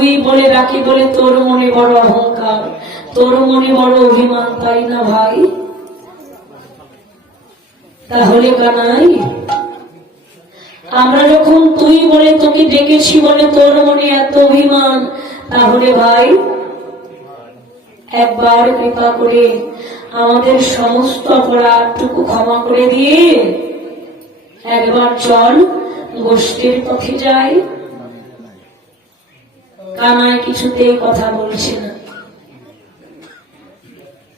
তুই বলে রাখি বলে তোর মনে বড় অহংকার, তোর মনে বড় অভিমান, তাই না ভাই? তাহলে কানাই, আমরা যখন তুই বলে তোকে ডেকেছি বলে তোর মনে এত অভিমান, তাহলে ভাই একবার কৃপা করে আমাদের সমস্ত অপরাধটুকু ক্ষমা করে দিয়ে একবার চল গোষ্ঠীর পথে যাই। কানাই কিছুতেই কথা বলছে না।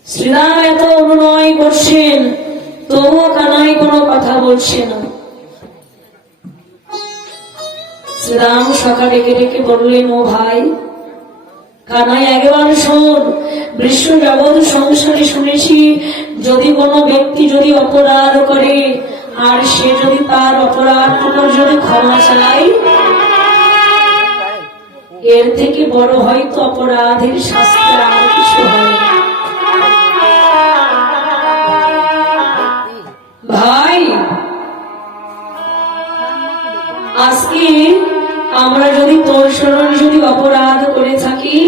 শ্রীরাম এত অনুনয় করছেন, তবুও কানাই কোনো কথা বলছে না। শ্রীরাম সখা ডেকে ডেকে বললেন, ও ভাই কানাই, একবার শোন, বিশ্ব জগৎ সংসারে শুনেছি যদি কোনো ব্যক্তি যদি অপরাধ করে আর সে যদি তার অপরাধগুলোর যদি ক্ষমা চায়, এর থেকে বড় হয়তো অপরাধের শাস্তি আর কিছু হয় না। ভাই আজকে আমরা যদি তোর স্মরণে যদি অপরাধ করে থাকি,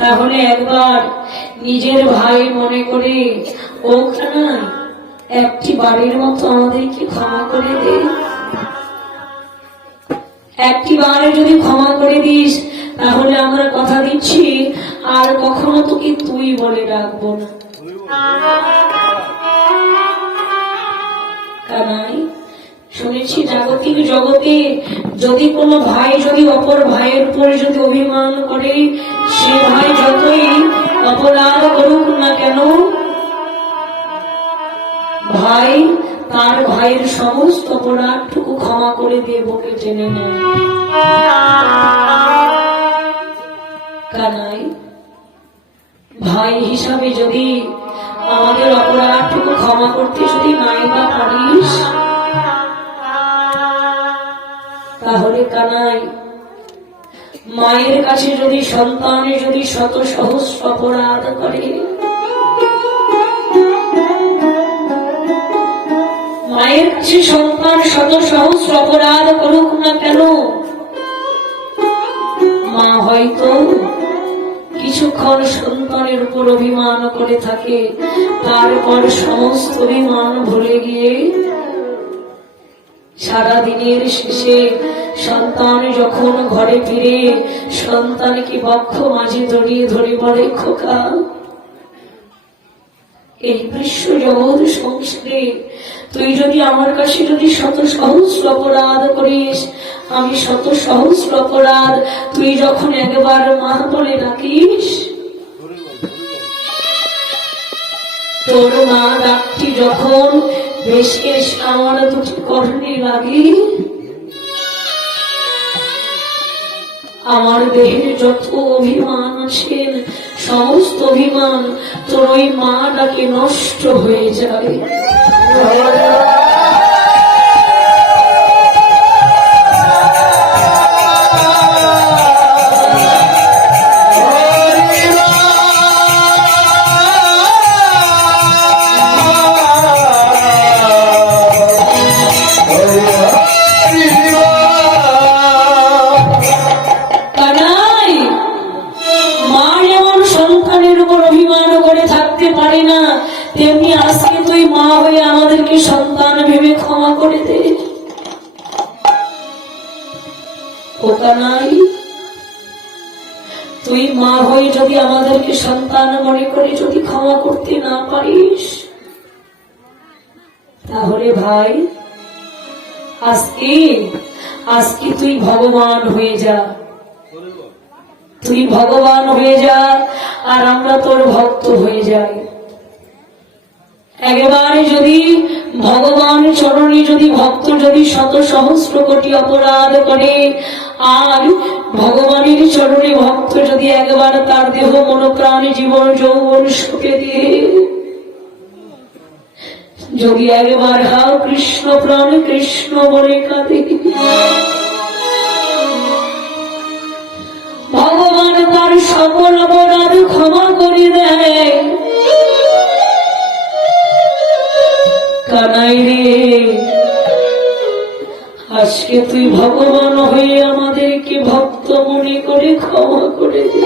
তাহলে একবার নিজের ভাই মনে করে ওখানে একটি বাড়ির মতো আমাদেরকে ক্ষমা করে দে। একটি বারে যদি ক্ষমা করে দিস, তাহলে আমরা কথা দিচ্ছি আর কখনো তোকে তুই বলে রাখবো না। কানাই, শুনেছি জাগতিক জগতে যদি কোনো ভাই যদি অপর ভাইয়ের উপরে যদি অভিমান করে, সে ভাই যতই অপরাধ করুক না কেন, ভাই তার ভাইয়ের সমস্ত অপরাধটুকু ক্ষমা করে দিয়ে বুকে টেনে নেয়। কানাই, ভাই হিসাবে যদি আমাদের অপরাধটুকু ক্ষমা করতে যদি নাই বা পারিস, তাহলে কানাই মায়ের কাছে যদি সন্তানে যদি শত সহস্র অপরাধ করে, মায়ের কাছে সন্তান শত সহস্র অপরাধ করুক না কেন, মা হয়তো কিছুক্ষণ সন্তানের উপর অভিমান করে থাকে, তারপর সমস্ত অভিমান ভুলে গিয়ে সারাদিনের শেষে সন্তান যখন ঘরে ফিরে সন্তানকে বক্ষ মাঝে জড়িয়ে ধরে বলে, খোকা, এই বিশ্ব জগৎ সংসারে তুই যদি আমার কাছে যদি শত সহস্র অপরাধ করিস, আমি শত সহস্র অপরাধ তুই যখন একবার মা বলে ডাকিস, তোর মা ডাকটি যখন বেশি আমার দুটি কর্ণে লাগে, আমার দেহের যত অভিমান আছেন সমস্ত অভিমান তোর ওই মা ডাকে নষ্ট হয়ে যায়। তেমনি আজকে তুই মা হয়ে আমাদেরকে সন্তান ভেবে ক্ষমা করে দে। কানাই, তুই মা হয়ে যদি আমাদেরকে সন্তান মনে করে যদি ক্ষমা করতে না পারিস, তাহলে ভাই আজকে তুই ভগবান হয়ে যা, তুই ভগবান হয়ে যা আর আমরা তোর ভক্ত হয়ে যাই। একেবারে যদি ভগবান চরণে যদি ভক্ত যদি শত সহস্র কোটি অপরাধ করে আর ভগবানের চরণে ভক্ত যদি একবার তার দেহ মনোপ্রাণ জীবন যৌবন সুখে দিয়ে যদি একবার হাও কৃষ্ণ প্রাণ কৃষ্ণ বলে কাঁদে, ভগবান তার সকল অপরাধ ক্ষমা করে দেয়। কানাই রে, আজকে তুই ভগবান হয়ে আমাদেরকে ভক্ত মনে করে ক্ষমা করে দে।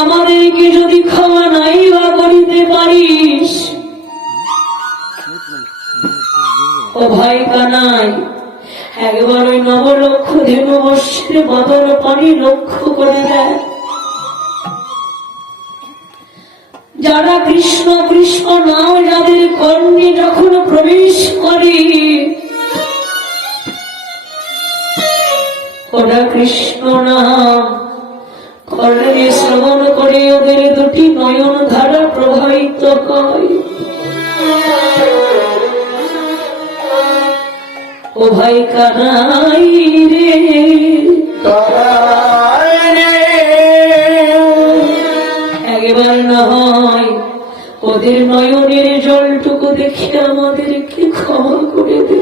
আমাদেরকে যদি ক্ষমা নাই বা করিতে পারিস, ও ভাই কানাই, একবার ওই নবলক্ষ ধেনু বর্ষের বদল পানি লক্ষ্য করে দেয়। যারা কৃষ্ণ কৃষ্ণ নাম যাদের কর্ণে যখন প্রবেশ করে, ওরা কৃষ্ণ নাম কর্ণে শ্রবণ করে ওদের দুটি নয়ন ধারা প্রবাহিত হয়। ও ভাই কানাই রে, একবার না হয় ওদের নয়নের জলটুকু দেখে আমাদেরকে ক্ষমা করে দে।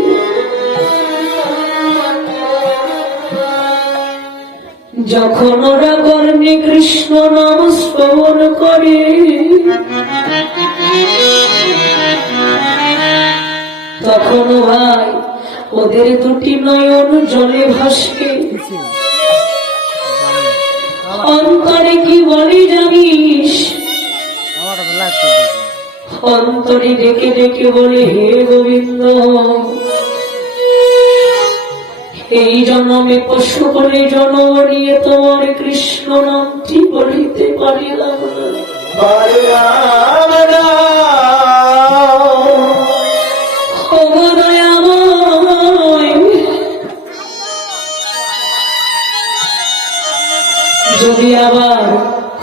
যখন ওরা কর্ণে কৃষ্ণ নাম শ্রবণ করে, তখন ভাই ওদের দুটি নয়ন জলে ভাসে। অন্তরে কি বলে জানিস? অন্তরে ডেকে ডেকে বলে, হে গোবিন্দ, এই জন্মে পশু করে জন্ম নিয়ে তোমার কৃষ্ণ নামটি বলিতে পারিলাম না। যদি আবার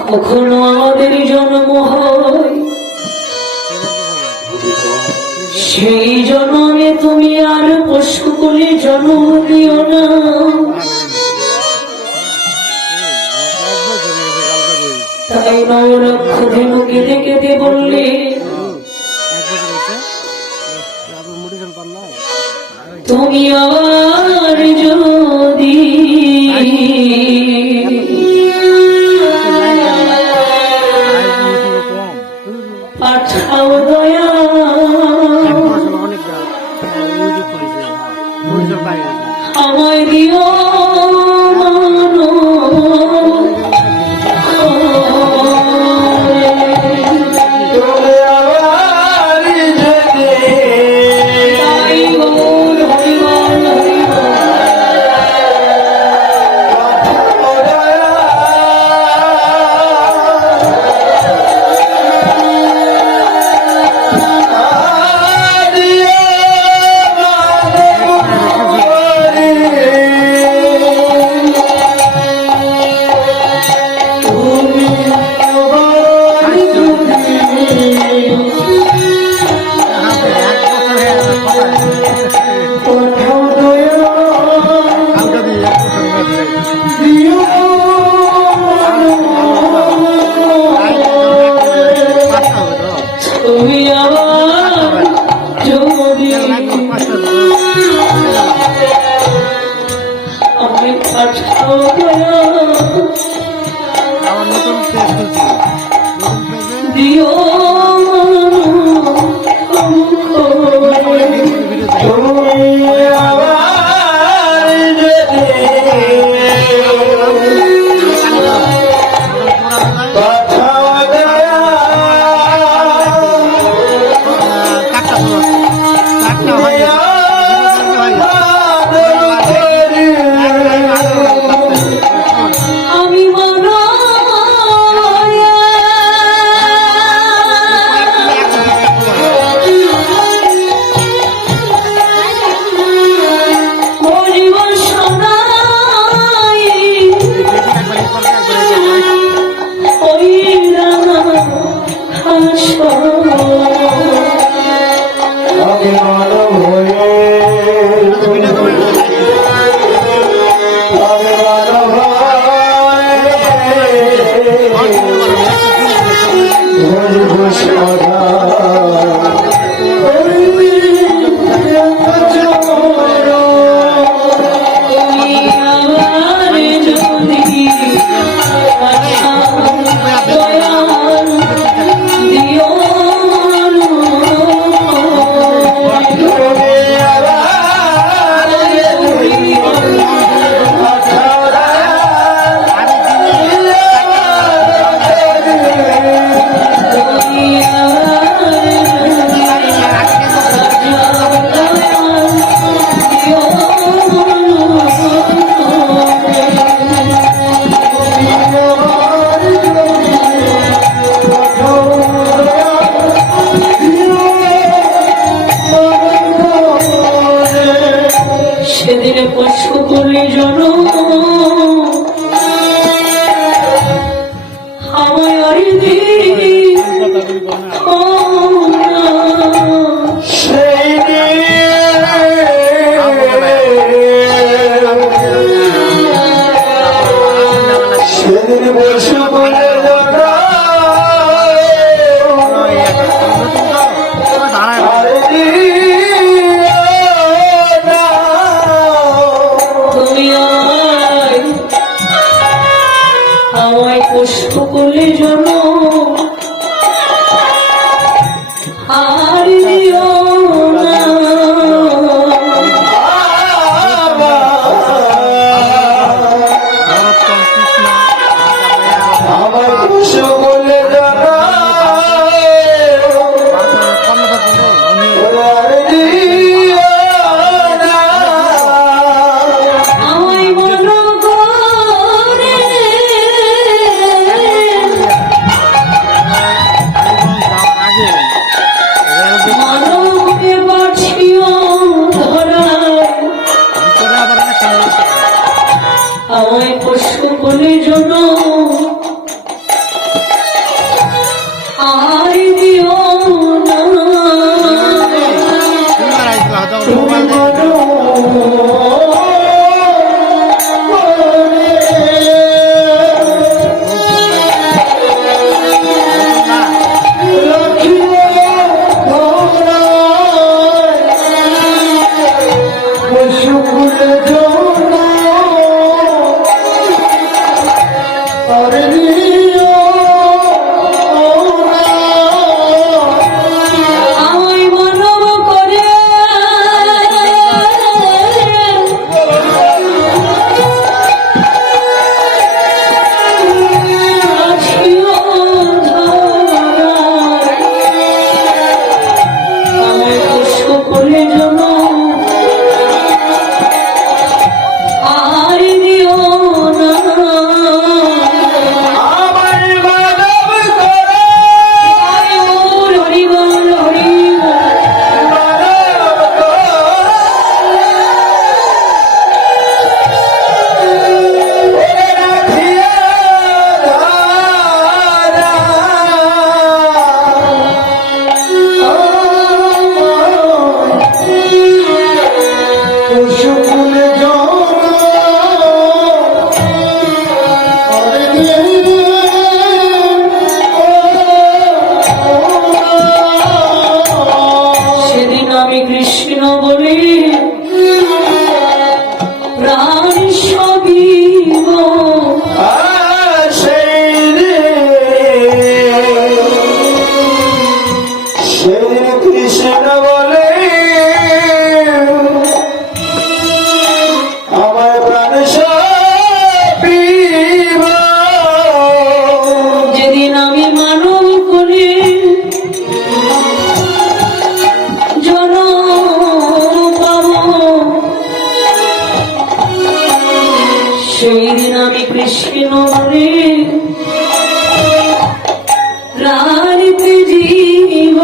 কখনো আমাদের জন্ম হয়, সেই জন্মে তুমি আর পশু কুলে জন্ম দিও না। তাই নবলক্ষ ধেনু কেঁদে কেঁদে বললে, তুমি আবার যদি পাঠাও দয়া, আমায় দিও সকলে জনম আমায় আরে দে সেদিন বসে বলে তুমি আমায় কষ্ট করলে জনম আর দিও না আমার বসে বলে আমায় মনো করে মানবকে বাছিও ধরায় আমায় কষ্ট করলে জনম আর দিও না তুমি মনো আমায় মানব করে বাছিও ধরায় আমায় কষ্ট করলে জনম আর দিও না আমার মানব করে হরি বল হরি বল সেদিন আমি কৃষ্ণ বলি প্রাণ সবই গো। কৃষ্ণ বলে আমার প্রাণ সপিব যেদিন আমি মানব করে জনম পাবো সেই দিন আমি কৃষ্ণ বলে প্রাণীতে জীব